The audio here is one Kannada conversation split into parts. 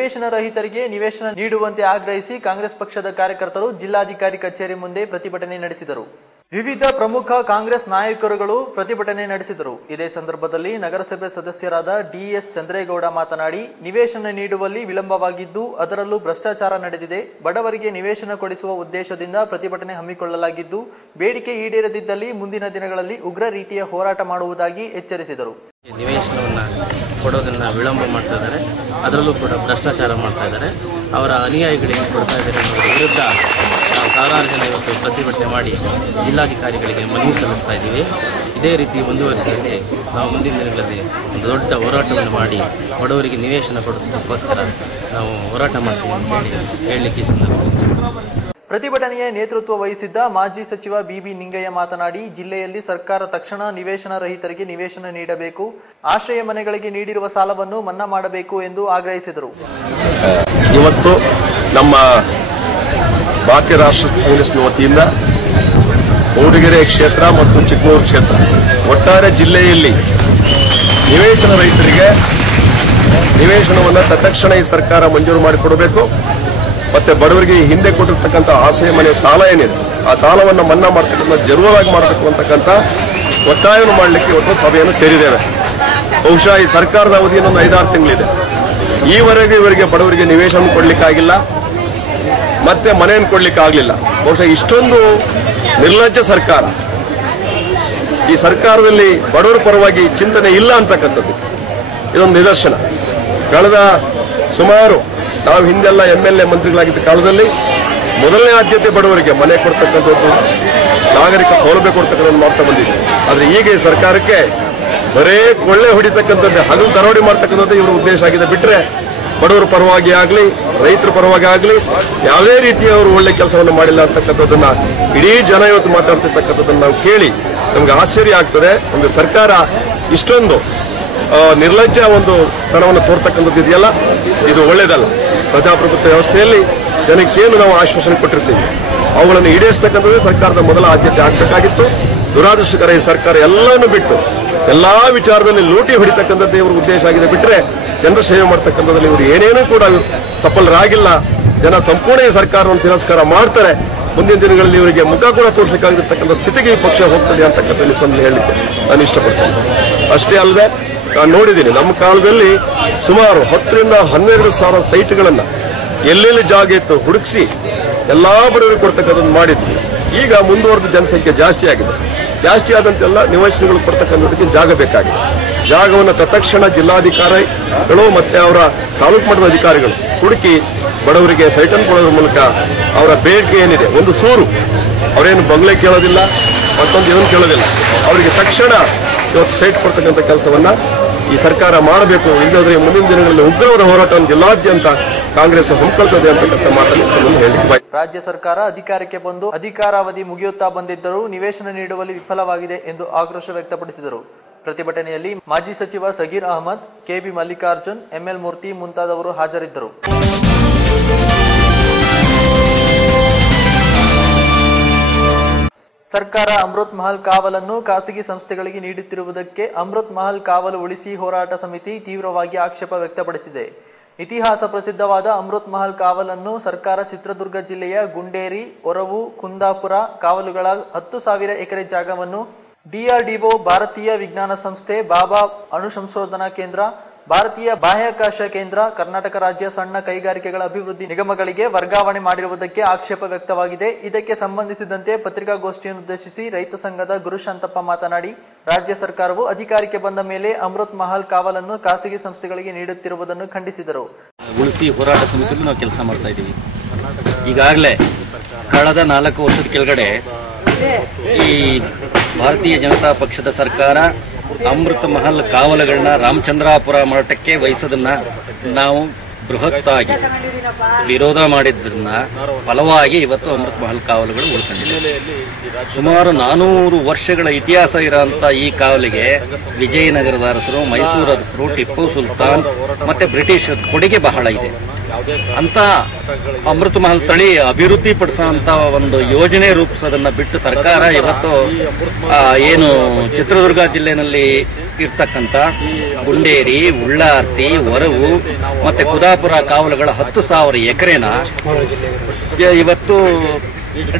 ನಿವೇಶನ ರಹಿತರಿಗೆ ನಿವೇಶನ ನೀಡುವಂತೆ ಆಗ್ರಹಿಸಿ ಕಾಂಗ್ರೆಸ್ ಪಕ್ಷದ ಕಾರ್ಯಕರ್ತರು ಜಿಲ್ಲಾಧಿಕಾರಿ ಕಚೇರಿ ಮುಂದೆ ಪ್ರತಿಭಟನೆ ನಡೆಸಿದರು. ವಿವಿಧ ಪ್ರಮುಖ ಕಾಂಗ್ರೆಸ್ ನಾಯಕರುಗಳು ಪ್ರತಿಭಟನೆ ನಡೆಸಿದರು. ಇದೇ ಸಂದರ್ಭದಲ್ಲಿ ನಗರಸಭೆ ಸದಸ್ಯರಾದ ಡಿಎಸ್ ಚಂದ್ರೇಗೌಡ ಮಾತನಾಡಿ, ನಿವೇಶನ ನೀಡುವಲ್ಲಿ ವಿಳಂಬವಾಗಿದ್ದು ಅದರಲ್ಲೂ ಭ್ರಷ್ಟಾಚಾರ ನಡೆದಿದೆ. ಬಡವರಿಗೆ ನಿವೇಶನ ಕೊಡಿಸುವ ಉದ್ದೇಶದಿಂದ ಪ್ರತಿಭಟನೆ ಹಮ್ಮಿಕೊಳ್ಳಲಾಗಿದ್ದು, ಬೇಡಿಕೆ ಈಡೇರದಿದ್ದಲ್ಲಿ ಮುಂದಿನ ದಿನಗಳಲ್ಲಿ ಉಗ್ರ ರೀತಿಯ ಹೋರಾಟ ಮಾಡುವುದಾಗಿ ಎಚ್ಚರಿಸಿದರು. ನಿವೇಶನವನ್ನು ಕೊಡೋದನ್ನ ವಿಳಂಬ ಮಾಡ್ತಾ ಇದ್ದಾರೆ, ಅದರಲ್ಲೂ ಕೂಡ ಭ್ರಷ್ಟಾಚಾರ ಮಾಡ್ತಾ ಇದ್ದಾರೆ. ಅವರ ಅನುಯಾಯಿಗಳಿಗೆ ಕೊಡ್ತಾ ಇದ್ದಾರೆ ಅನ್ನೋದ್ರ ವಿರುದ್ಧ ಸಾವಿರಾರು ಜನ ಇವತ್ತು ಪ್ರತಿಭಟನೆ ಮಾಡಿ ಜಿಲ್ಲಾಧಿಕಾರಿಗಳಿಗೆ ಮನವಿ ಸಲ್ಲಿಸ್ತಾ ಇದ್ದೀವಿ. ಇದೇ ರೀತಿ ಮುಂದುವರಿಸಿದಲ್ಲಿ ನಾವು ಮುಂದಿನ ದಿನಗಳಲ್ಲಿ ಒಂದು ದೊಡ್ಡ ಹೋರಾಟವನ್ನು ಮಾಡಿ ಬಡವರಿಗೆ ನಿವೇಶನ ಕೊಡಿಸೋದಕ್ಕೋಸ್ಕರ ನಾವು ಹೋರಾಟ ಮಾಡ್ತೀವಿ ಅಂತೇಳಿ ಹೇಳಲಿಕ್ಕೆ ಈ ಸಂದರ್ಭದಲ್ಲಿ. ಪ್ರತಿಭಟನೆಯ ನೇತೃತ್ವ ವಹಿಸಿದ್ದ ಮಾಜಿ ಸಚಿವ ಬಿಬಿ ನಿಂಗಯ್ಯ ಮಾತನಾಡಿ, ಜಿಲ್ಲೆಯಲ್ಲಿ ಸರ್ಕಾರ ತಕ್ಷಣ ನಿವೇಶನ ರಹಿತರಿಗೆ ನಿವೇಶನ ನೀಡಬೇಕು, ಆಶ್ರಯ ಮನೆಗಳಿಗೆ ನೀಡಿರುವ ಸಾಲವನ್ನು ಮನ್ನಾ ಮಾಡಬೇಕು ಎಂದು ಆಗ್ರಹಿಸಿದರು. ಇವತ್ತು ನಮ್ಮ ಭಾರತೀಯ ರಾಷ್ಟ್ರ ಕಾಂಗ್ರೆಸ್ನ ವತಿಯಿಂದ ಮೂಡಿಗೆರೆ ಕ್ಷೇತ್ರ ಮತ್ತು ಚಿಕ್ಕಮಗಳೂರು ಕ್ಷೇತ್ರ ಒಟ್ಟಾರೆ ಜಿಲ್ಲೆಯಲ್ಲಿ ನಿವೇಶನ ರಹಿತರಿಗೆ ನಿವೇಶನವನ್ನು ತತ್ಕ್ಷಣ ಈ ಸರ್ಕಾರ ಮಂಜೂರು ಮಾಡಿಕೊಡಬೇಕು. ಮತ್ತೆ ಬಡವರಿಗೆ ಹಿಂದೆ ಕೊಟ್ಟಿರ್ತಕ್ಕಂಥ ಆಶ್ರಯ ಮನೆ ಸಾಲ ಏನಿದೆ ಆ ಸಾಲವನ್ನು ಮನ್ನಾ ಮಾಡತಕ್ಕಂಥ ಜರುವಾಗಿ ಮಾಡಬೇಕು ಅಂತಕ್ಕಂಥ ಒತ್ತಾಯವನ್ನು ಮಾಡಲಿಕ್ಕೆ ಇವತ್ತು ಸಭೆಯನ್ನು ಸೇರಿದ್ದೇವೆ. ಬಹುಶಃ ಈ ಸರ್ಕಾರದ ಅವಧಿ ಇನ್ನೊಂದು 5-6 ತಿಂಗಳಿದೆ. ಈವರೆಗೆ ಇವರಿಗೆ ಬಡವರಿಗೆ ನಿವೇಶನ ಕೊಡ್ಲಿಕ್ಕಾಗಿಲ್ಲ, ಮತ್ತೆ ಮನೆಯನ್ನು ಕೊಡ್ಲಿಕ್ಕೆ ಆಗಲಿಲ್ಲ. ಬಹುಶಃ ಇಷ್ಟೊಂದು ನಿರ್ಲಜ್ಜ ಸರ್ಕಾರ, ಈ ಸರ್ಕಾರದಲ್ಲಿ ಬಡವರ ಪರವಾಗಿ ಚಿಂತನೆ ಇಲ್ಲ ಅಂತಕ್ಕಂಥದ್ದು ಇದೊಂದು ನಿದರ್ಶನ. ಕಳೆದ ಸುಮಾರು ನಾವು ಹಿಂದೆಲ್ಲ MLA ಮಂತ್ರಿಗಳಾಗಿದ್ದ ಕಾಲದಲ್ಲಿ ಮೊದಲನೇ ಆದ್ಯತೆ ಬಡವರಿಗೆ ಮನೆ ಕೊಡ್ತಕ್ಕಂಥದ್ದು, ನಾಗರಿಕ ಸೌಲಭ್ಯ ಕೊಡ್ತಕ್ಕಂಥದ್ದು ಮಾಡ್ತಾ ಬಂದಿದೆ. ಆದರೆ ಈಗ ಈ ಸರ್ಕಾರಕ್ಕೆ ಬರೇ ಕೊಳ್ಳೆ ಹೊಡಿತಕ್ಕಂಥದ್ದೇ, ಹಗಲು ದರೋಡೆ ಮಾಡ್ತಕ್ಕಂಥದ್ದು ಇವರ ಉದ್ದೇಶ ಆಗಿದೆ. ಬಿಟ್ಟರೆ ಬಡವರ ಪರವಾಗಿ ಆಗಲಿ ರೈತರ ಪರವಾಗಿ ಆಗಲಿ ಯಾವುದೇ ರೀತಿಯ ಅವರು ಒಳ್ಳೆ ಕೆಲಸವನ್ನು ಮಾಡಿಲ್ಲ ಅಂತಕ್ಕಂಥದ್ದನ್ನ ಇಡೀ ಜನ ಇವತ್ತು ಮಾತಾಡ್ತಿರ್ತಕ್ಕಂಥದ್ದನ್ನು ನಾವು ಕೇಳಿ ನಮ್ಗೆ ಆಶ್ಚರ್ಯ ಆಗ್ತದೆ. ಒಂದು ಸರ್ಕಾರ ಇಷ್ಟೊಂದು ನಿರ್ಲಜ್ಜ ಒಂದು ತನವನ್ನು ತೋರ್ತಕ್ಕಂಥದ್ದು ಇದೆಯಲ್ಲ, ಇದು ಒಳ್ಳೇದಲ್ಲ. ಪ್ರಜಾಪ್ರಭುತ್ವ ವ್ಯವಸ್ಥೆಯಲ್ಲಿ ಜನಕ್ಕೇನು ನಾವು ಆಶ್ವಾಸನೆ ಕೊಟ್ಟಿರ್ತೀವಿ ಅವುಗಳನ್ನು ಈಡೇರಿಸತಕ್ಕಂಥದ್ದೇ ಸರ್ಕಾರದ ಮೊದಲ ಆದ್ಯತೆ ಆಗಬೇಕಾಗಿತ್ತು. ದುರಾದೃಷ್ಟಕರ ಈ ಸರ್ಕಾರ ಎಲ್ಲವನ್ನು ಬಿಟ್ಟು ಎಲ್ಲಾ ವಿಚಾರದಲ್ಲಿ ಲೂಟಿ ಹೊಡಿತಕ್ಕಂಥದ್ದೇ ಇವ್ರ ಉದ್ದೇಶ ಆಗಿದೆ. ಬಿಟ್ಟರೆ ಜನರ ಸೇವೆ ಮಾಡ್ತಕ್ಕಂಥದ್ದಲ್ಲಿ ಇವರು ಏನೇನೂ ಕೂಡ ಸಫಲರಾಗಿಲ್ಲ. ಜನ ಸಂಪೂರ್ಣ ಈ ಸರ್ಕಾರವನ್ನು ತಿರಸ್ಕಾರ ಮಾಡ್ತಾರೆ. ಮುಂದಿನ ದಿನಗಳಲ್ಲಿ ಇವರಿಗೆ ಮುಖ ಕೂಡ ತೋರಿಸಬೇಕಾಗಿರ್ತಕ್ಕಂಥ ಸ್ಥಿತಿಗೆ ಈ ಪಕ್ಷ ಹೋಗ್ತದೆ ಅಂತಕ್ಕಂಥ ನಿಸಂದೇಹ ಹೇಳಲಿಕ್ಕೆ ನಾನು ಇಷ್ಟಪಡ್ತೇನೆ. ಅಷ್ಟೇ ಅಲ್ಲದೆ ನಾನು ನೋಡಿದ್ದೀನಿ, ನಮ್ಮ ಕಾಲದಲ್ಲಿ ಸುಮಾರು 10ರಿಂದ 12 ಸಾವಿರ ಸೈಟ್ಗಳನ್ನು ಎಲ್ಲೆಲ್ಲಿ ಜಾಗ ಇತ್ತು ಹುಡುಕಿಸಿ ಎಲ್ಲಾ ಬಡವರಿಗೆ ಕೊಡ್ತಕ್ಕಂಥದ್ದು ಮಾಡಿದ್ವಿ. ಈಗ ಮುಂದುವರೆದ ಜನಸಂಖ್ಯೆ ಜಾಸ್ತಿ ಆಗಿದೆ. ಜಾಸ್ತಿ ಆದಂತೆಲ್ಲ ನಿವೇಶನಗಳು ಕೊಡ್ತಕ್ಕಂಥದಕ್ಕೆ ಜಾಗ ಬೇಕಾಗಿದೆ. ಜಾಗವನ್ನು ತತ್ಕ್ಷಣ ಜಿಲ್ಲಾಧಿಕಾರಿಗಳು ಮತ್ತೆ ಅವರ ತಾಲೂಕು ಮಟ್ಟದ ಅಧಿಕಾರಿಗಳು ಹುಡುಕಿ ಬಡವರಿಗೆ ಸೈಟನ್ನು ಕೊಡೋದ್ರ ಮೂಲಕ ಅವರ ಬೇಡಿಕೆ ಏನಿದೆ, ಒಂದು ಸೂರು ಅವರೇನು ಬಂಗ್ಲೆ ಕೇಳೋದಿಲ್ಲ, ಮತ್ತೊಂದು ಇದನ್ನು ಕೇಳೋದಿಲ್ಲ, ಅವರಿಗೆ ತಕ್ಷಣ ಇವತ್ತು ಸೈಟ್ ಕೊಡ್ತಕ್ಕಂಥ ಕೆಲಸವನ್ನ ಈ ಸರ್ಕಾರ ಮಾಡಬೇಕು. ಇಲ್ಲದ್ರೆ ಮುಂದಿನ ದಿನಗಳಲ್ಲಿ ಉಗ್ರವಾದ ಹೋರಾಟವನ್ನು ಜಿಲ್ಲಾದ್ಯಂತ ಕಾಂಗ್ರೆಸ್ ಹಮ್ಮಿಕೊಳ್ತದೆ ಅಂತಕ್ಕಂಥ ಮಾತನ್ನು ಹೇಳಿಕೆ. ರಾಜ್ಯ ಸರ್ಕಾರ ಅಧಿಕಾರಕ್ಕೆ ಬಂದು ಅಧಿಕಾರಾವಧಿ ಮುಗಿಯುತ್ತಾ ಬಂದಿದ್ದರೂ ನಿವೇಶನ ನೀಡುವಲ್ಲಿ ವಿಫಲವಾಗಿದೆ ಎಂದು ಆಕ್ರೋಶ ವ್ಯಕ್ತಪಡಿಸಿದರು. ಪ್ರತಿಭಟನೆಯಲ್ಲಿ ಮಾಜಿ ಸಚಿವ ಸಗೀರ್ ಅಹಮದ್, ಕೆಬಿ ಮಲ್ಲಿಕಾರ್ಜುನ್, ಎಂಎಲ್ ಮೂರ್ತಿ ಮುಂತಾದವರು ಹಾಜರಿದ್ದರು. ಸರ್ಕಾರ ಅಮೃತ್ ಮಹಲ್ ಕಾವಲನ್ನು ಖಾಸಗಿ ಸಂಸ್ಥೆಗಳಿಗೆ ನೀಡುತ್ತಿರುವುದಕ್ಕೆ ಅಮೃತ್ ಮಹಲ್ ಕಾವಲು ಉಳಿಸಿ ಹೋರಾಟ ಸಮಿತಿ ತೀವ್ರವಾಗಿ ಆಕ್ಷೇಪ ವ್ಯಕ್ತಪಡಿಸಿದೆ. ಇತಿಹಾಸ ಪ್ರಸಿದ್ಧವಾದ ಅಮೃತ್ ಮಹಲ್ ಕಾವಲನ್ನು ಸರ್ಕಾರ ಚಿತ್ರದುರ್ಗ ಜಿಲ್ಲೆಯ ಗುಂಡೇರಿ, ಒರವು, ಕುಂದಾಪುರ ಕಾವಲುಗಳ 10,000 ಎಕರೆ ಜಾಗವನ್ನು DRDO, ಭಾರತೀಯ ವಿಜ್ಞಾನ ಸಂಸ್ಥೆ, ಬಾಬಾ ಅಣು ಸಂಶೋಧನಾ ಕೇಂದ್ರ, ಭಾರತೀಯ ಬಾಹ್ಯಾಕಾಶ ಕೇಂದ್ರ, ಕರ್ನಾಟಕ ರಾಜ್ಯ ಸಣ್ಣ ಕೈಗಾರಿಕೆಗಳ ಅಭಿವೃದ್ಧಿ ನಿಗಮಗಳಿಗೆ ವರ್ಗಾವಣೆ ಮಾಡಿರುವುದಕ್ಕೆ ಆಕ್ಷೇಪ ವ್ಯಕ್ತವಾಗಿದೆ. ಇದಕ್ಕೆ ಸಂಬಂಧಿಸಿದಂತೆ ಪತ್ರಿಕಾಗೋಷ್ಠಿಯನ್ನುದ್ದೇಶಿಸಿ ರೈತ ಸಂಘದ ಗುರುಶಾಂತಪ್ಪ ಮಾತನಾಡಿ, ರಾಜ್ಯ ಸರ್ಕಾರವು ಅಧಿಕಾರಕ್ಕೆ ಬಂದ ಮೇಲೆ ಅಮೃತ್ ಮಹಲ್ ಕಾವಲನ್ನು ಖಾಸಗಿ ಸಂಸ್ಥೆಗಳಿಗೆ ನೀಡುತ್ತಿರುವುದನ್ನು ಖಂಡಿಸಿದರು. ಉಳಿಸಿ ಹೋರಾಟ ಸಮಿತಿಯಲ್ಲಿ ನಾವು ಕೆಲಸ ಮಾಡ್ತಾ ಇದ್ದೀವಿ. ಈಗಾಗಲೇ ಕಳೆದ 4 ವರ್ಷದ ಕೆಳಗಡೆ ಈ ಭಾರತೀಯ ಜನತಾ ಪಕ್ಷದ ಸರ್ಕಾರ ಅಮೃತ ಮಹಲ್ ಕಾವಲುಗಳನ್ನ ರಾಮಚಂದ್ರಾಪುರ ಮಠಕ್ಕೆ ವಹಿಸೋದನ್ನ ನಾವು ಬೃಹತ್ತಾಗಿ ವಿರೋಧ ಮಾಡಿದ್ರನ್ನ ಫಲವಾಗಿ ಇವತ್ತು ಅಮೃತ ಮಹಲ್ ಕಾವಲುಗಳು ಉಳ್ಕೊಂಡಿದೆ. ಸುಮಾರು 400 ವರ್ಷಗಳ ಇತಿಹಾಸ ಇರೋಂಥ ಈ ಕಾವಲಿಗೆ ವಿಜಯನಗರದ ಅರಸರು, ಮೈಸೂರು ಅರಸರು, ಟಿಪ್ಪು ಸುಲ್ತಾನ್ ಮತ್ತೆ ಬ್ರಿಟಿಷ್ ಕೊಡುಗೆ ಬಹಳ ಇದೆ. ಅಂತ ಅಮೃತ ಮಹಲ್ ತಳಿ ಅಭಿವೃದ್ಧಿ ಪಡಿಸುವಂತ ಒಂದು ಯೋಜನೆ ರೂಪಿಸೋದನ್ನ ಬಿಟ್ಟು ಸರ್ಕಾರ ಇವತ್ತು ಏನು ಚಿತ್ರದುರ್ಗ ಜಿಲ್ಲೆನಲ್ಲಿ ಇರ್ತಕ್ಕಂಥ ಗುಂಡೇರಿ, ಉಳ್ಳಾರ್ತಿ, ಹೊರವು ಮತ್ತೆ ಕುದಾಪುರ ಕಾವಲುಗಳ 10,000 ಎಕರೆನ ಇವತ್ತು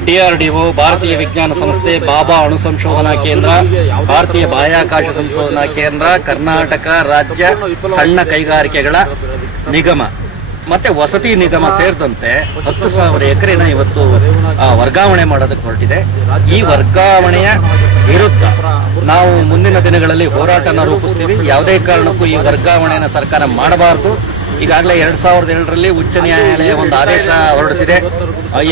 DRDO, ಭಾರತೀಯ ವಿಜ್ಞಾನ ಸಂಸ್ಥೆ, ಬಾಬಾ ಅಣು ಸಂಶೋಧನಾ ಕೇಂದ್ರ, ಭಾರತೀಯ ಬಾಹ್ಯಾಕಾಶ ಸಂಶೋಧನಾ ಕೇಂದ್ರ, ಕರ್ನಾಟಕ ರಾಜ್ಯ ಸಣ್ಣ ಕೈಗಾರಿಕೆಗಳ ನಿಗಮ ಮತ್ತೆ ವಸತಿ ನಿಗಮ ಸೇರಿದಂತೆ 10,000 ಎಕರೆನ ಇವತ್ತು ವರ್ಗಾವಣೆ ಮಾಡೋದಕ್ಕೆ ಹೊರಟಿದೆ. ಈ ವರ್ಗಾವಣೆಯ ವಿರುದ್ಧ ನಾವು ಮುಂದಿನ ದಿನಗಳಲ್ಲಿ ಹೋರಾಟನ ರೂಪಿಸ್ತೀವಿ. ಯಾವುದೇ ಕಾರಣಕ್ಕೂ ಈ ವರ್ಗಾವಣೆಯನ್ನು ಸರ್ಕಾರ ಮಾಡಬಾರದು. ಈಗಾಗಲೇ 2007ರಲ್ಲಿ ಉಚ್ಚ ನ್ಯಾಯಾಲಯ ಒಂದು ಆದೇಶ ಹೊರಡಿಸಿದೆ.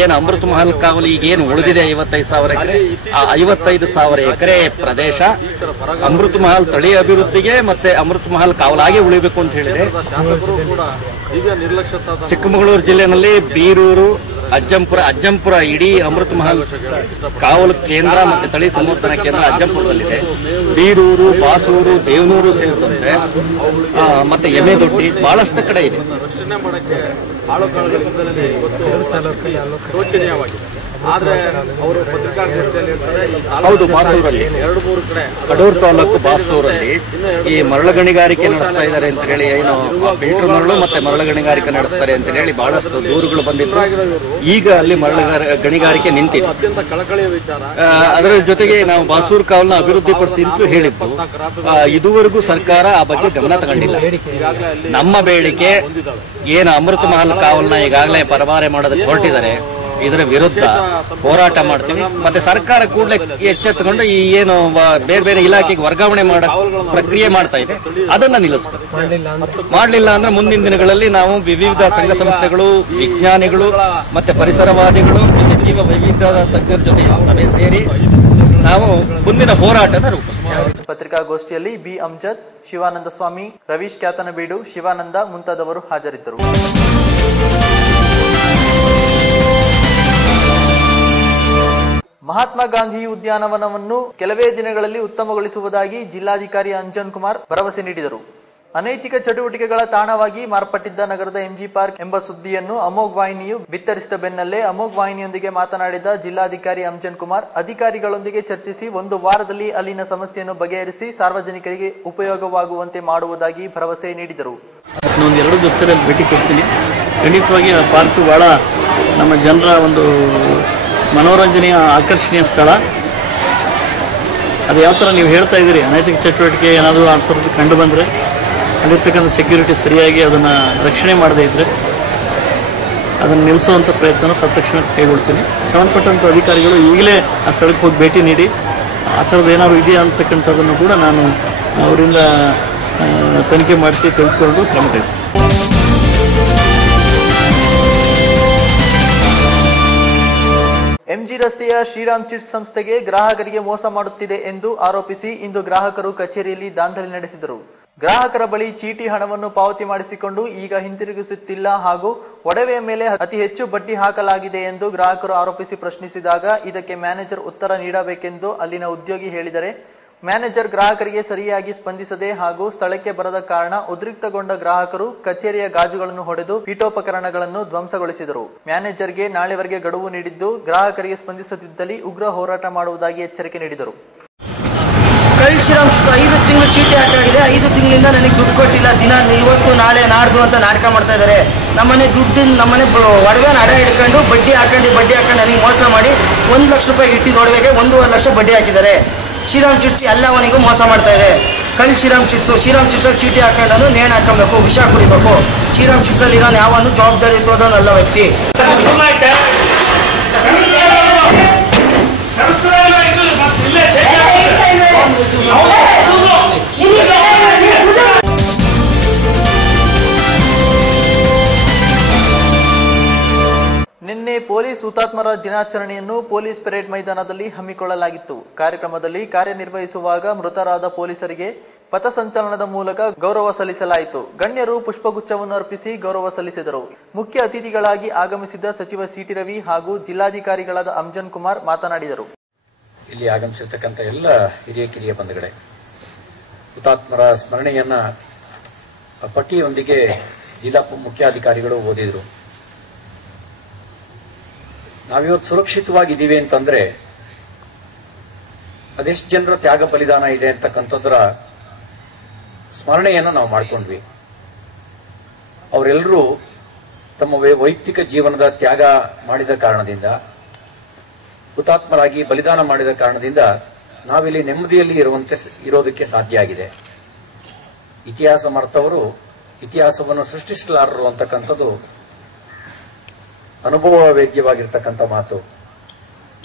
ಏನು ಅಮೃತ ಮಹಲ್ ಕಾವಲು ಈಗೇನು ಉಳಿದಿದೆ 55,000 ಎಕರೆ, ಆ 55,000 ಎಕರೆ ಪ್ರದೇಶ ಅಮೃತ ಮಹಲ್ ತಳಿ ಅಭಿವೃದ್ಧಿಗೆ ಮತ್ತೆ ಅಮೃತ ಮಹಲ್ ಕಾವಲಾಗಿ ಉಳಿಬೇಕು ಅಂತ ಹೇಳಿದೆ. ಚಿಕ್ಕಮಗಳೂರು ಜಿಲ್ಲೆಯಲ್ಲಿ ಬೀರೂರು, ಅಜ್ಜಂಪುರ ಇಡೀ ಅಮೃತ ಮಹಲ್ ಕಾವಲು ಕೇಂದ್ರ ಮತ್ತೆ ತಳಿ ಸಂವರ್ಧನಾ ಕೇಂದ್ರ ಅಜ್ಜಂಪುರದಲ್ಲಿದೆ. ಬೀರೂರು, ಬಾಸೂರು, ದೇವನೂರು ಸೇರಿದಂತೆ ಮತ್ತೆ ಎಮ್ಮೆದೊಡ್ಡಿ ಬಹಳಷ್ಟು ಕಡೆ ಇದೆ. ಹೌದು, ಬಾಸೂರಲ್ಲಿ, ಕಡೂರು ತಾಲೂಕು ಬಾಸೂರಲ್ಲಿ ಈ ಮರಳು ಗಣಿಗಾರಿಕೆ ನಡೆಸ್ತಾ ಇದ್ದಾರೆ ಅಂತ ಹೇಳಿ, ಏನು ಫಿಲ್ಟರ್ ಮರಳು ಮತ್ತೆ ಮರಳು ಗಣಿಗಾರಿಕೆ ನಡೆಸ್ತಾರೆ ಅಂತ ಹೇಳಿ ಬಹಳಷ್ಟು ದೂರುಗಳು ಬಂದಿತ್ತು. ಈಗ ಅಲ್ಲಿ ಮರಳು ಗಣಿಗಾರಿಕೆ ನಿಂತಿದೆ. ಅದರ ಜೊತೆಗೆ ನಾವು ಬಾಸೂರು ಕಾವಲನ್ನ ಅಭಿವೃದ್ಧಿ ಪಡಿಸಿ ಅಂತ ಹೇಳಿದ್ದು, ಇದುವರೆಗೂ ಸರ್ಕಾರ ಆ ಬಗ್ಗೆ ಗಮನ ತಗೊಂಡಿಲ್ಲ. ನಮ್ಮ ಬೇಡಿಕೆ ಏನು ಅಮೃತ ಮಹಲ್ ಕಾವಲನ್ನ ಈಗಾಗಲೇ ಪರಭಾರೆ ಮಾಡೋದಕ್ಕೆ ಹೊರಟಿದ್ದಾರೆ, ಇದರ ವಿರುದ್ಧ ಹೋರಾಟ ಮಾಡ್ತೀವಿ. ಮತ್ತೆ ಸರ್ಕಾರ ಕೂಡಲೇ ಎಚ್ಚೆತ್ತುಕೊಂಡು ಈ ಏನು ಬೇರೆ ಬೇರೆ ಇಲಾಖೆಗೆ ವರ್ಗಾವಣೆ ಮಾಡೋ ಪ್ರಕ್ರಿಯೆ ಮಾಡ್ತಾ ಇದೆ ಅದನ್ನ ನಿಲ್ಲಿಸಬೇಕು. ಮಾಡಲಿಲ್ಲ ಅಂದ್ರೆ ಮುಂದಿನ ದಿನಗಳಲ್ಲಿ ನಾವು ವಿವಿಧ ಸಂಘ ಸಂಸ್ಥೆಗಳು, ವಿಜ್ಞಾನಿಗಳು ಮತ್ತೆ ಪರಿಸರವಾದಿಗಳು ಮತ್ತೆ ಜೀವ ವೈವಿಧ್ಯ ತಜ್ಞರ ಜೊತೆ ಸಭೆ ಸೇರಿ ನಾವು ಮುಂದಿನ ಹೋರಾಟನ ರೂಪಿಸ್ತೀವಿ. ಪತ್ರಿಕಾಗೋಷ್ಠಿಯಲ್ಲಿ ಬಿ ಅಮ್ಜದ್, ಶಿವಾನಂದ ಸ್ವಾಮಿ, ರವೀಶ್ ಕ್ಯಾತನಬೀಡು, ಶಿವಾನಂದ ಮುಂತಾದವರು ಹಾಜರಿದ್ದರು. ಮಹಾತ್ಮ ಗಾಂಧಿ ಉದ್ಯಾನವನವನ್ನು ಕೆಲವೇ ದಿನಗಳಲ್ಲಿ ಉತ್ತಮಗೊಳಿಸುವುದಾಗಿ ಜಿಲ್ಲಾಧಿಕಾರಿ ಅಂಜನ್ ಕುಮಾರ್ ಭರವಸೆ ನೀಡಿದರು. ಅನೈತಿಕ ಚಟುವಟಿಕೆಗಳ ತಾಣವಾಗಿ ಮಾರ್ಪಟ್ಟಿದ್ದ ನಗರದ ಎಂಜಿ ಪಾರ್ಕ್ ಎಂಬ ಸುದ್ದಿಯನ್ನು ಅಮೋಘ್ ವಾಹಿನಿಯು ಬಿತ್ತರಿಸಿದ ಬೆನ್ನಲ್ಲೇ ಅಮೋಘ್ ವಾಹಿನಿಯೊಂದಿಗೆ ಮಾತನಾಡಿದ ಜಿಲ್ಲಾಧಿಕಾರಿ ಅಂಜನ್ ಕುಮಾರ್, ಅಧಿಕಾರಿಗಳೊಂದಿಗೆ ಚರ್ಚಿಸಿ 1 ವಾರದಲ್ಲಿ ಅಲ್ಲಿನ ಸಮಸ್ಯೆಯನ್ನು ಬಗೆಹರಿಸಿ ಸಾರ್ವಜನಿಕರಿಗೆ ಉಪಯೋಗವಾಗುವಂತೆ ಮಾಡುವುದಾಗಿ ಭರವಸೆ ನೀಡಿದರು. 1-2 ದಿವಸದಲ್ಲಿ ಭೇಟಿ ಕೊಡ್ತೀನಿ. ಖಂಡಿತವಾಗಿ ಆ ಪಾರ್ಕ್ ಬಹಳ ನಮ್ಮ ಜನರ ಒಂದು ಮನೋರಂಜನೆಯ ಆಕರ್ಷಣೀಯ ಸ್ಥಳ. ಅದು ಯಾವ ಥರ ನೀವು ಹೇಳ್ತಾ ಇದ್ದೀರಿ, ಅನೈತಿಕ ಚಟುವಟಿಕೆ ಏನಾದರೂ ಆ ಥರದ್ದು ಕಂಡು ಬಂದರೆ ಅಲ್ಲಿರ್ತಕ್ಕಂಥ ಸೆಕ್ಯೂರಿಟಿ ಸರಿಯಾಗಿ ಅದನ್ನು ರಕ್ಷಣೆ ಮಾಡದೇ ಇದ್ದರೆ ಅದನ್ನು ನಿಲ್ಲಿಸುವಂಥ ಪ್ರಯತ್ನ ತಕ್ಷಣ ಕೈಗೊಳ್ತೀನಿ. ಸಂಬಂಧಪಟ್ಟಂಥ ಅಧಿಕಾರಿಗಳು ಈಗಲೇ ಆ ಸ್ಥಳಕ್ಕೆ ಹೋಗಿ ಭೇಟಿ ನೀಡಿ ಆ ಥರದ್ದು ಏನಾದರೂ ಇದೆಯಾ ಅಂತಕ್ಕಂಥದ್ದನ್ನು ಕೂಡ ನಾನು ಅವರಿಂದ ತನಿಖೆ ಮಾಡಿಸಿ ತೆಗೆದುಕೊಂಡು ಕ್ರಮ ತೆಗೆದುಕೊಂಡು. ಎಂಜಿ ರಸ್ತೆಯ ಶ್ರೀರಾಮ್ ಚಿಟ್ಸ್ ಸಂಸ್ಥೆಗೆ ಗ್ರಾಹಕರಿಗೆ ಮೋಸ ಮಾಡುತ್ತಿದೆ ಎಂದು ಆರೋಪಿಸಿ ಇಂದು ಗ್ರಾಹಕರು ಕಚೇರಿಯಲ್ಲಿ ದಾಂಧಲೆ ನಡೆಸಿದರು. ಗ್ರಾಹಕರ ಬಳಿ ಚೀಟಿ ಹಣವನ್ನು ಪಾವತಿ ಮಾಡಿಸಿಕೊಂಡು ಈಗ ಹಿಂತಿರುಗಿಸುತ್ತಿಲ್ಲ ಹಾಗೂ ಒಡವೆಯ ಮೇಲೆ ಅತಿ ಹೆಚ್ಚು ಬಡ್ಡಿ ಹಾಕಲಾಗಿದೆ ಎಂದು ಗ್ರಾಹಕರು ಆರೋಪಿಸಿ ಪ್ರಶ್ನಿಸಿದಾಗ ಇದಕ್ಕೆ ಮ್ಯಾನೇಜರ್ ಉತ್ತರ ನೀಡಬೇಕೆಂದು ಅಲ್ಲಿನ ಉದ್ಯೋಗಿ ಹೇಳಿದರೆ, ಮ್ಯಾನೇಜರ್ ಗ್ರಾಹಕರಿಗೆ ಸರಿಯಾಗಿ ಸ್ಪಂದಿಸದೆ ಹಾಗೂ ಸ್ಥಳಕ್ಕೆ ಬರದ ಕಾರಣ ಉದ್ರಿಕ್ತಗೊಂಡ ಗ್ರಾಹಕರು ಕಚೇರಿಯ ಗಾಜುಗಳನ್ನು ಹೊಡೆದು ಪೀಠೋಪಕರಣಗಳನ್ನು ಧ್ವಂಸಗೊಳಿಸಿದರು. ಮ್ಯಾನೇಜರ್ಗೆ ನಾಳೆವರೆಗೆ ಗಡುವು ನೀಡಿದ್ದು ಗ್ರಾಹಕರಿಗೆ ಸ್ಪಂದಿಸದಿದ್ದಲ್ಲಿ ಉಗ್ರ ಹೋರಾಟ ಮಾಡುವುದಾಗಿ ಎಚ್ಚರಿಕೆ ನೀಡಿದರು. ಶ್ರೀರಾಮ್ 5 ತಿಂಗಳು ಚೀಟಿ ಹಾಕಾಗಿದೆ. 5 ತಿಂಗಳಿಂದ ನನಗೆ ದುಡ್ಡು ಕೊಟ್ಟಿಲ್ಲ. ದಿನ ಇವತ್ತು ನಾಳೆ ನಾಡ್ದು ಅಂತ ನಾಟಕ ಮಾಡ್ತಾ ಇದ್ದಾರೆ. ನಮ್ಮನೆ ಒಡವೆನ ಅಡ ಹಿಡ್ಕೊಂಡು ಬಡ್ಡಿ ಹಾಕೊಂಡು ನನಗೆ ಮೋಸ ಮಾಡಿ 1 ಲಕ್ಷ ರೂಪಾಯಿ ಇಟ್ಟಿದ್ದು ಒಡವೆಗೆ 1.5 ಲಕ್ಷ ಬಡ್ಡಿ ಹಾಕಿದ್ದಾರೆ. ಶ್ರೀರಾಮ್ ಚಿಟ್ಸ್ ಎಲ್ಲವನಿಗೂ ಮೋಸ ಮಾಡ್ತಾ ಇದೆ. ಶ್ರೀರಾಮ್ ಚಿಟ್ಸಲ್ಲಿ ಚೀಟಿ ಹಾಕೊಂಡು ನೇಣು ಹಾಕೊಬೇಕು, ವಿಷ ಕುಡಿಬೇಕು. ಶ್ರೀರಾಮ್ ಚಿಟ್ಸಲ್ಲಿ ಇರೋನು ಯಾವನು ಜವಾಬ್ದಾರಿ ತೋದೋನಲ್ಲ ವ್ಯಕ್ತಿ. ನಿನ್ನೆ ಪೊಲೀಸ್ ಹುತಾತ್ಮರ ದಿನಾಚರಣೆಯನ್ನು ಪೊಲೀಸ್ ಪೆರೇಡ್ ಮೈದಾನದಲ್ಲಿ ಹಮ್ಮಿಕೊಳ್ಳಲಾಗಿತ್ತು. ಕಾರ್ಯಕ್ರಮದಲ್ಲಿ ಕಾರ್ಯನಿರ್ವಹಿಸುವಾಗ ಮೃತರಾದ ಪೊಲೀಸರಿಗೆ ಪಥಸಂಚಲನದ ಮೂಲಕ ಗೌರವ ಸಲ್ಲಿಸಲಾಯಿತು. ಗಣ್ಯರು ಪುಷ್ಪಗುಚ್ಛವನ್ನು ಅರ್ಪಿಸಿ ಗೌರವ ಸಲ್ಲಿಸಿದರು. ಮುಖ್ಯ ಅತಿಥಿಗಳಾಗಿ ಆಗಮಿಸಿದ ಸಚಿವ ಸಿಟಿ ರವಿ ಹಾಗೂ ಜಿಲ್ಲಾಧಿಕಾರಿಗಳಾದ ಅಂಜನ್ ಕುಮಾರ್ ಮಾತನಾಡಿದರು. ಇಲ್ಲಿ ಆಗಮಿಸಿರ್ತಕ್ಕಂಥ ಎಲ್ಲ ಹಿರಿಯ ಕಿರಿಯ ಬಂಧುಗಳೇ, ಹುತಾತ್ಮರ ಸ್ಮರಣೆಯನ್ನ ಪಟ್ಟಿಯೊಂದಿಗೆ ಜಿಲ್ಲಾ ಮುಖ್ಯಾಧಿಕಾರಿಗಳು ಓದಿದ್ರು. ನಾವಿವತ್ತು ಸುರಕ್ಷಿತವಾಗಿದ್ದೀವಿ ಅಂತಂದ್ರೆ ಅದೆಷ್ಟು ಜನರ ತ್ಯಾಗ ಬಲಿದಾನ ಇದೆ ಅಂತಕ್ಕಂಥದ್ರ ಸ್ಮರಣೆಯನ್ನು ನಾವು ಮಾಡ್ಕೊಂಡ್ವಿ. ಅವರೆಲ್ಲರೂ ತಮ್ಮ ವೈಯಕ್ತಿಕ ಜೀವನದ ತ್ಯಾಗ ಮಾಡಿದ ಕಾರಣದಿಂದ, ಹುತಾತ್ಮರಾಗಿ ಬಲಿದಾನ ಮಾಡಿದ ಕಾರಣದಿಂದ ನಾವಿಲ್ಲಿ ನೆಮ್ಮದಿಯಲ್ಲಿ ಇರೋದಕ್ಕೆ ಸಾಧ್ಯ ಆಗಿದೆ. ಇತಿಹಾಸ ಮರೆತವರು ಇತಿಹಾಸವನ್ನು ಸೃಷ್ಟಿಸಲಾರರು ಅಂತಕ್ಕಂಥದ್ದು ಅನುಭವ ವೇದ್ಯವಾಗಿರ್ತಕ್ಕಂಥ ಮಾತು.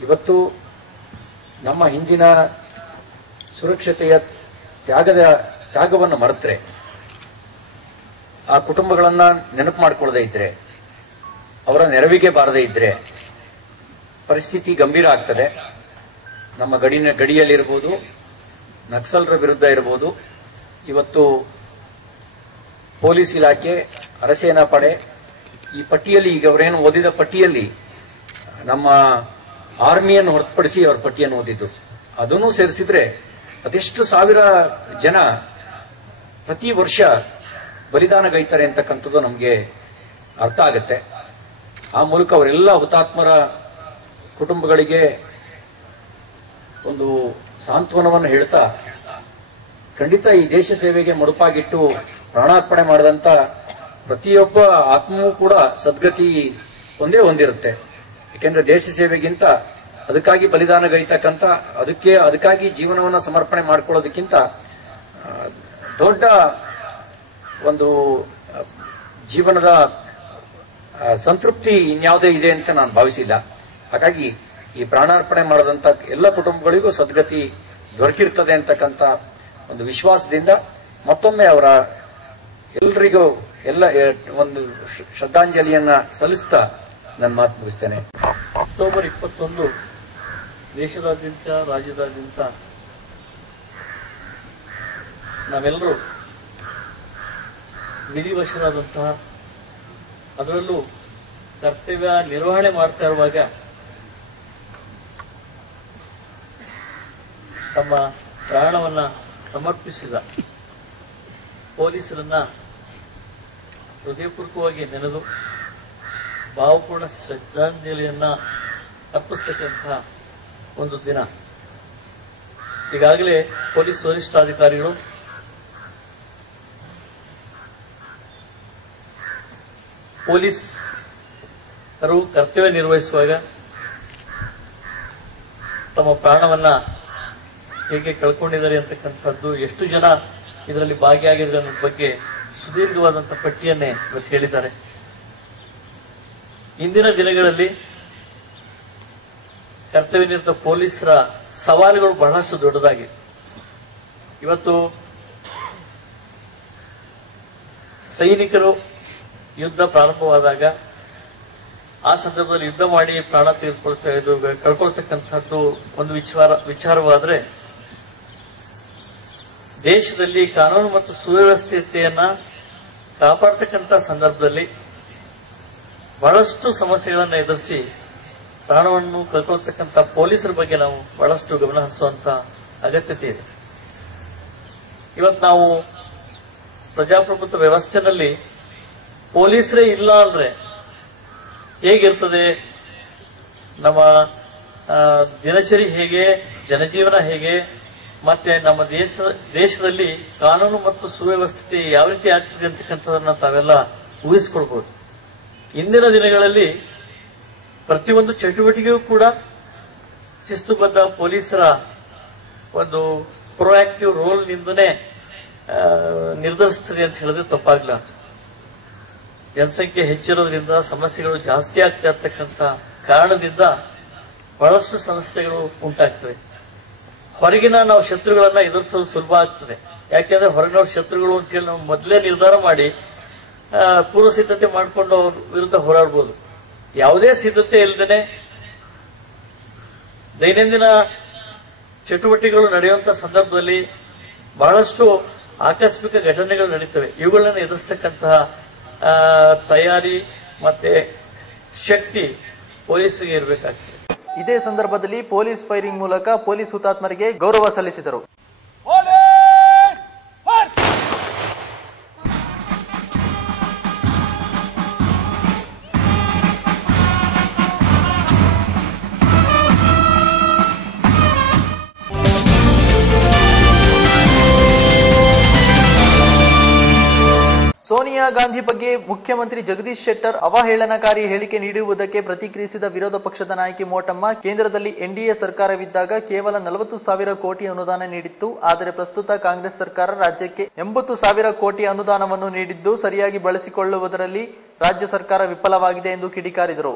ಇವತ್ತು ನಮ್ಮ ಹಿಂದಿನ ಸುರಕ್ಷತೆಯ ತ್ಯಾಗವನ್ನು ಮರೆತರೆ, ಆ ಕುಟುಂಬಗಳನ್ನ ನೆನಪು ಮಾಡಿಕೊಳ್ಳದೆ ಇದ್ರೆ, ಅವರ ನೆರವಿಗೆ ಬಾರದೇ ಇದ್ರೆ ಪರಿಸ್ಥಿತಿ ಗಂಭೀರ ಆಗ್ತದೆ. ನಮ್ಮ ಗಡಿಯಲ್ಲಿರ್ಬೋದು, ನಕ್ಸಲರ ವಿರುದ್ಧ ಇರ್ಬೋದು, ಇವತ್ತು ಪೊಲೀಸ್ ಇಲಾಖೆ, ಅರಸೇನಾ ಪಡೆ, ಈ ಪಟ್ಟಿಯಲ್ಲಿ ಈಗ ಅವರೇನು ಓದಿದ ಪಟ್ಟಿಯಲ್ಲಿ ನಮ್ಮ ಆರ್ಮಿಯನ್ನು ಹೊರತುಪಡಿಸಿ ಅವರ ಪಟ್ಟಿಯನ್ನು ಓದಿದ್ದು, ಅದನ್ನು ಸೇರಿಸಿದ್ರೆ ಅದೆಷ್ಟು ಸಾವಿರ ಜನ ಪ್ರತಿ ವರ್ಷ ಬಲಿದಾನಗೈತಾರೆ ಅಂತಕ್ಕಂಥದ್ದು ನಮಗೆ ಅರ್ಥ ಆಗುತ್ತೆ. ಆ ಮೂಲಕ ಅವರೆಲ್ಲ ಹುತಾತ್ಮರ ಕುಟುಂಬಗಳಿಗೆ ಒಂದು ಸಾಂತ್ವನವನ್ನು ಹೇಳ್ತಾ, ಖಂಡಿತ ಈ ದೇಶ ಸೇವೆಗೆ ಮುಡುಪಾಗಿಟ್ಟು ಪ್ರಾಣಾರ್ಪಣೆ ಮಾಡಿದಂತ ಪ್ರತಿಯೊಬ್ಬ ಆತ್ಮವೂ ಕೂಡ ಸದ್ಗತಿ ಹೊಂದಿರುತ್ತೆ. ಯಾಕೆಂದ್ರೆ ದೇಶ ಸೇವೆಗಿಂತ, ಅದಕ್ಕಾಗಿ ಬಲಿದಾನಗೈತಕ್ಕಂಥ, ಅದಕ್ಕಾಗಿ ಜೀವನವನ್ನು ಸಮರ್ಪಣೆ ಮಾಡ್ಕೊಳ್ಳೋದಕ್ಕಿಂತ ದೊಡ್ಡ ಒಂದು ಜೀವನದ ಸಂತೃಪ್ತಿ ಇನ್ಯಾವುದೇ ಇದೆ ಅಂತ ನಾನು ಭಾವಿಸಿಲ್ಲ. ಹಾಗಾಗಿ ಈ ಪ್ರಾಣಾರ್ಪಣೆ ಮಾಡದಂತ ಎಲ್ಲ ಕುಟುಂಬಗಳಿಗೂ ಸದ್ಗತಿ ದೊರಕಿರ್ತದೆ ಅಂತಕ್ಕಂಥ ಒಂದು ವಿಶ್ವಾಸದಿಂದ ಮತ್ತೊಮ್ಮೆ ಅವರ ಎಲ್ರಿಗೂ ಒಂದು ಶ್ರದ್ಧಾಂಜಲಿಯನ್ನ ಸಲ್ಲಿಸ್ತಾ ನನ್ನ ಮಾತು ಮುಗಿಸ್ತೇನೆ. ಅಕ್ಟೋಬರ್ 21 ದೇಶದಾದ್ಯಂತ, ರಾಜ್ಯದಾದ್ಯಂತ ನಾವೆಲ್ಲರೂ ವಿಧಿವಶರಾದಂತಹ, ಅದರಲ್ಲೂ ಕರ್ತವ್ಯ ನಿರ್ವಹಣೆ ಮಾಡ್ತಾ ಇರುವಾಗ ತಮ್ಮ ಪ್ರಾಣವನ್ನ ಸಮರ್ಪಿಸಿದ ಪೊಲೀಸರನ್ನ ಹೃದಯಪೂರ್ವಕವಾಗಿ ನೆನೆದು ಭಾವಪೂರ್ಣ ಶ್ರದ್ಧಾಂಜಲಿಯನ್ನ ಅರ್ಪಿಸ್ತಕ್ಕಂತಹ ಒಂದು ದಿನ. ಈಗಾಗಲೇ ಪೊಲೀಸ್ ವರಿಷ್ಠಾಧಿಕಾರಿಗಳು ಪೊಲೀಸರು ಕರ್ತವ್ಯ ನಿರ್ವಹಿಸುವಾಗ ತಮ್ಮ ಪ್ರಾಣವನ್ನ ಹೇಗೆ ಕಳ್ಕೊಂಡಿದ್ದಾರೆ ಅಂತಕ್ಕಂಥದ್ದು, ಎಷ್ಟು ಜನ ಇದರಲ್ಲಿ ಭಾಗಿಯಾಗಿದ್ದಾರೆ ಅನ್ನೋ ಬಗ್ಗೆ ಸುದೀರ್ಘವಾದಂತಹ ಪಟ್ಟಿಯನ್ನೇ ಇವತ್ತು ಹೇಳಿದ್ದಾರೆ. ಇಂದಿನ ದಿನಗಳಲ್ಲಿ ಕರ್ತವ್ಯ ನಿರತ ಪೊಲೀಸರ ಸವಾಲುಗಳು ಬಹಳಷ್ಟು ದೊಡ್ಡದಾಗಿದೆ. ಇವತ್ತು ಸೈನಿಕರು ಯುದ್ಧ ಪ್ರಾರಂಭವಾದಾಗ ಆ ಸಂದರ್ಭದಲ್ಲಿ ಯುದ್ಧ ಮಾಡಿ ಪ್ರಾಣ ಕಳ್ಕೊಳ್ತಕ್ಕಂಥದ್ದು ಒಂದು ವಿಚಾರವಾದ್ರೆ, ದೇಶದಲ್ಲಿ ಕಾನೂನು ಮತ್ತು ಸುವ್ಯವಸ್ಥೆಯನ್ನ ಕಾಪಾಡ್ತಕ್ಕಂಥ ಸಂದರ್ಭದಲ್ಲಿ ಬಹಳಷ್ಟು ಸಮಸ್ಯೆಗಳನ್ನು ಎದುರಿಸಿ ಪ್ರಾಣವನ್ನು ಕಳ್ಕೊಳ್ತಕ್ಕಂಥ ಪೊಲೀಸರ ಬಗ್ಗೆ ನಾವು ಬಹಳಷ್ಟು ಗಮನ ಹರಿಸುವಂತ ಅಗತ್ಯತೆ ಇದೆ. ಇವತ್ತು ನಾವು ಪ್ರಜಾಪ್ರಭುತ್ವ ವ್ಯವಸ್ಥೆಯಲ್ಲಿ ಪೊಲೀಸರೇ ಇಲ್ಲ ಅಂದ್ರೆ ಹೇಗಿರ್ತದೆ, ನಮ್ಮ ದಿನಚರಿ ಹೇಗೆ, ಜನಜೀವನ ಹೇಗೆ, ಮತ್ತೆ ನಮ್ಮ ದೇಶದಲ್ಲಿ ಕಾನೂನು ಮತ್ತು ಸುವ್ಯವಸ್ಥೆ ಯಾವ ರೀತಿ ಆಗ್ತಿದೆ ಅಂತಕ್ಕಂಥದನ್ನ ತಾವೆಲ್ಲ ಊಹಿಸ್ಕೊಳ್ಬಹುದು. ಇಂದಿನ ದಿನಗಳಲ್ಲಿ ಪ್ರತಿಯೊಂದು ಚಟುವಟಿಕೆಯೂ ಕೂಡ ಶಿಸ್ತುಬದ್ಧ ಪೊಲೀಸರ ಒಂದು ಪ್ರೊಆಕ್ಟಿವ್ ರೋಲ್ ನಿಂದನೇ ನಿರ್ಧರಿಸುತ್ತದೆ ಅಂತ ಹೇಳಿದ್ರೆ ತಪ್ಪಾಗ್ಲಾರ್ದು. ಜನಸಂಖ್ಯೆ ಹೆಚ್ಚಿರೋದ್ರಿಂದ ಸಮಸ್ಯೆಗಳು ಜಾಸ್ತಿ ಆಗ್ತಾ ಇರ್ತಕ್ಕಂಥ ಕಾರಣದಿಂದ ಬಹಳಷ್ಟು ಸಮಸ್ಯೆಗಳು ಉಂಟಾಗ್ತವೆ. ಹೊರಗಿನ ನಾವು ಶತ್ರುಗಳನ್ನ ಎದುರಿಸೋದು ಸುಲಭ ಆಗ್ತದೆ. ಯಾಕೆಂದ್ರೆ ಹೊರಗಿನವ್ರ ಶತ್ರುಗಳು ಅಂತ ಹೇಳಿ ನಾವು ಮೊದಲೇ ನಿರ್ಧಾರ ಮಾಡಿ ಪೂರ್ವ ಸಿದ್ಧತೆ ಮಾಡಿಕೊಂಡು ಅವ್ರ ವಿರುದ್ಧ ಹೋರಾಡ್ಬೋದು. ಯಾವುದೇ ಸಿದ್ಧತೆ ಇಲ್ಲದೇನೆ ದೈನಂದಿನ ಚಟುವಟಿಕೆಗಳು ನಡೆಯುವಂತ ಸಂದರ್ಭದಲ್ಲಿ ಬಹಳಷ್ಟು ಆಕಸ್ಮಿಕ ಘಟನೆಗಳು ನಡೀತವೆ. ಇವುಗಳನ್ನ ಎದುರಿಸತಕ್ಕಂತಹ ತಯಾರಿ ಮತ್ತೆ ಶಕ್ತಿ ಪೊಲೀಸರಿಗೆ ಇರಬೇಕಾಗ್ತದೆ. ಇದೇ ಸಂದರ್ಭದಲ್ಲಿ ಪೊಲೀಸ್ ಫೈರಿಂಗ್ ಮೂಲಕ ಪೊಲೀಸ್ ಹುತಾತ್ಮರಿಗೆ ಗೌರವ ಸಲ್ಲಿಸಿದರು. ಸೋನಿಯಾ ಗಾಂಧಿ ಬಗ್ಗೆ ಮುಖ್ಯಮಂತ್ರಿ ಜಗದೀಶ್ ಶೆಟ್ಟರ್ ಅವಹೇಳನಕಾರಿ ಹೇಳಿಕೆ ನೀಡಿರುವುದಕ್ಕೆ ಪ್ರತಿಕ್ರಿಯಿಸಿದ ವಿರೋಧ ಪಕ್ಷದ ನಾಯಕಿ ಮೋಟಮ್ಮ, ಕೇಂದ್ರದಲ್ಲಿ ಎನ್ಡಿಎ ಸರ್ಕಾರವಿದ್ದಾಗ ಕೇವಲ 40,000 ಕೋಟಿ ಅನುದಾನ ನೀಡಿತ್ತು. ಆದರೆ ಪ್ರಸ್ತುತ ಕಾಂಗ್ರೆಸ್ ಸರ್ಕಾರ ರಾಜ್ಯಕ್ಕೆ 80,000 ಕೋಟಿ ಅನುದಾನವನ್ನು ನೀಡಿದ್ದು ಸರಿಯಾಗಿ ಬಳಸಿಕೊಳ್ಳುವುದರಲ್ಲಿ ರಾಜ್ಯ ಸರ್ಕಾರ ವಿಫಲವಾಗಿದೆ ಎಂದು ಕಿಡಿಕಾರಿದರು.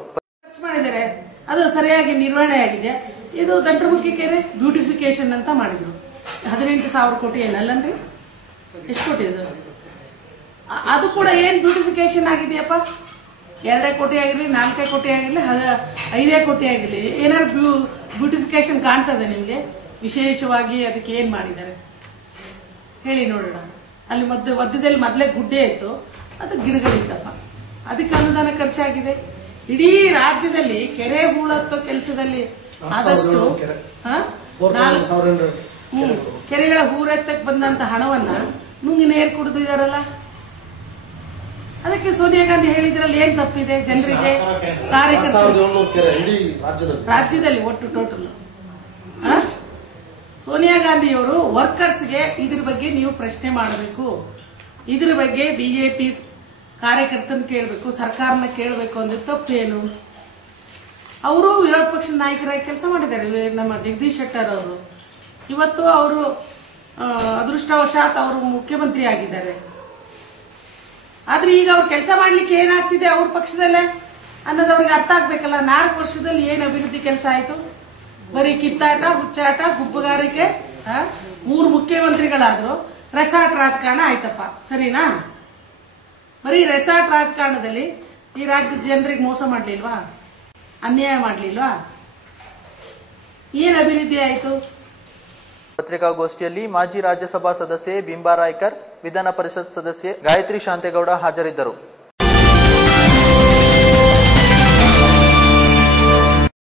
ಅದು ಸರಿಯಾಗಿ ನಿರ್ವಹಣೆ ಆಗಿದೆ. ಇದು ದಂಟರಮುಖಿ ಕೆರೆ ಬ್ಯೂಟಿಫಿಕೇಶನ್ ಅಂತ ಮಾಡಿದ್ರು. 18,000 ಕೋಟಿ ಏನಲ್ಲನ್ರಿ? ಎಷ್ಟು ಕೋಟಿ ಅದು? ಅದು ಕೂಡ ಏನ್ ಬ್ಯೂಟಿಫಿಕೇಶನ್ ಆಗಿದೆಯಪ್ಪ? 2 ಕೋಟಿ ಆಗಿರ್ಲಿ, 4 ಕೋಟಿ ಆಗಿರ್ಲಿ, 5 ಕೋಟಿ ಆಗಿರ್ಲಿ, ಏನಾದ್ರು ಬ್ಯೂಟಿಫಿಕೇಶನ್ ಕಾಣ್ತದೆ ನಿಮ್ಗೆ? ವಿಶೇಷವಾಗಿ ಅದಕ್ಕೆ ಏನ್ ಮಾಡಿದ್ದಾರೆ ಹೇಳಿ ನೋಡೋಣ. ಅಲ್ಲಿ ಮಧ್ಯದಲ್ಲಿ ಮೊದಲೇ ಗುಡ್ಡೆ ಇತ್ತು, ಅದು ಗಿಡಗಳಿದ್ದಪ್ಪ, ಅದಕ್ಕೆ ಅನುದಾನ ಖರ್ಚಾಗಿದೆ. ಇಡೀ ರಾಜ್ಯದಲ್ಲಿ ಕೆರೆ ಹೂಳತ್ತೋ ಕೆಲಸದಲ್ಲಿ ಆದಷ್ಟು ಕೆರೆಗಳ ಹೂರೆತ್ತಕ್ಕೆ ಬಂದಂತ ಹಣವನ್ನ ನುಂಗಿ ನೇರ್ ಕುಡಿದಿದಾರಲ್ಲ. ಅದಕ್ಕೆ ಸೋನಿಯಾ ಗಾಂಧಿ ಹೇಳಿದ್ರಲ್ಲಿ ಏನ್ ತಪ್ಪಿದೆ? ಜನರಿಗೆ ಕಾರ್ಯಕರ್ತರು ರಾಜ್ಯದಲ್ಲಿ ಒಟ್ಟು ಟೋಟಲ್ ಸೋನಿಯಾ ಗಾಂಧಿಯವರು ವರ್ಕರ್ಸ್ಗೆ ಇದ್ರ ಬಗ್ಗೆ ನೀವು ಪ್ರಶ್ನೆ ಮಾಡಬೇಕು. ಇದ್ರ ಬಗ್ಗೆ ಬಿಜೆಪಿ ಕಾರ್ಯಕರ್ತನ ಕೇಳಬೇಕು, ಸರ್ಕಾರನ ಕೇಳಬೇಕು ಅಂದ್ರೆ ತಪ್ಪೇನು? ಅವರು ವಿರೋಧ ಪಕ್ಷದ ನಾಯಕರಾಗಿ ಕೆಲಸ ಮಾಡಿದ್ದಾರೆ. ನಮ್ಮ ಜಗದೀಶ್ ಶೆಟ್ಟರ್ ಅವರು ಇವತ್ತು ಅವರು ಅದೃಷ್ಟವಶಾತ್ ಅವರು ಮುಖ್ಯಮಂತ್ರಿ ಆಗಿದ್ದಾರೆ. ಆದ್ರೆ ಈಗ ಅವ್ರು ಕೆಲಸ ಮಾಡ್ಲಿಕ್ಕೆ ಏನಾಗ್ತಿದೆ ಅವ್ರ ಪಕ್ಷದಲ್ಲೇ ಅನ್ನೋದು ಅವ್ರಿಗೆ ಅರ್ಥ ಆಗ್ಬೇಕಲ್ಲ. 4 ವರ್ಷದಲ್ಲಿ ಏನ್ ಅಭಿವೃದ್ಧಿ ಕೆಲಸ ಆಯ್ತು? ಬರೀ ಕಿತ್ತಾಟ, ಹುಚ್ಚಾಟ, ಗುಬ್ಬಗಾರಿಕೆ. 3 ಮುಖ್ಯಮಂತ್ರಿಗಳಾದ್ರು ರೆಸಾರ್ಟ್ ರಾಜಕಾರಣ ಆಯ್ತಪ್ಪ, ಸರಿನಾ? ಬರೀ ರೆಸಾರ್ಟ್ ರಾಜಕಾರಣದಲ್ಲಿ ಈ ರಾಜ್ಯದ ಜನರಿಗೆ ಮೋಸ ಮಾಡ್ಲಿಲ್ವಾ? ಅನ್ಯಾಯ ಮಾಡ್ಲಿಲ್ವಾ? ಏನ್ ಅಭಿವೃದ್ಧಿ ಆಯ್ತು? ಪತ್ರಿಕಾಗೋಷ್ಠಿಯಲ್ಲಿ ಮಾಜಿ ರಾಜ್ಯಸಭಾ ಸದಸ್ಯೆ ಬಿಂಬಾ ರಾಯ್ಕರ್, ವಿಧಾನ ಪರಿಷತ್ ಸದಸ್ಯೆ ಗಾಯತ್ರಿ ಶಾಂತೇಗೌಡ ಹಾಜರಿದ್ದರು.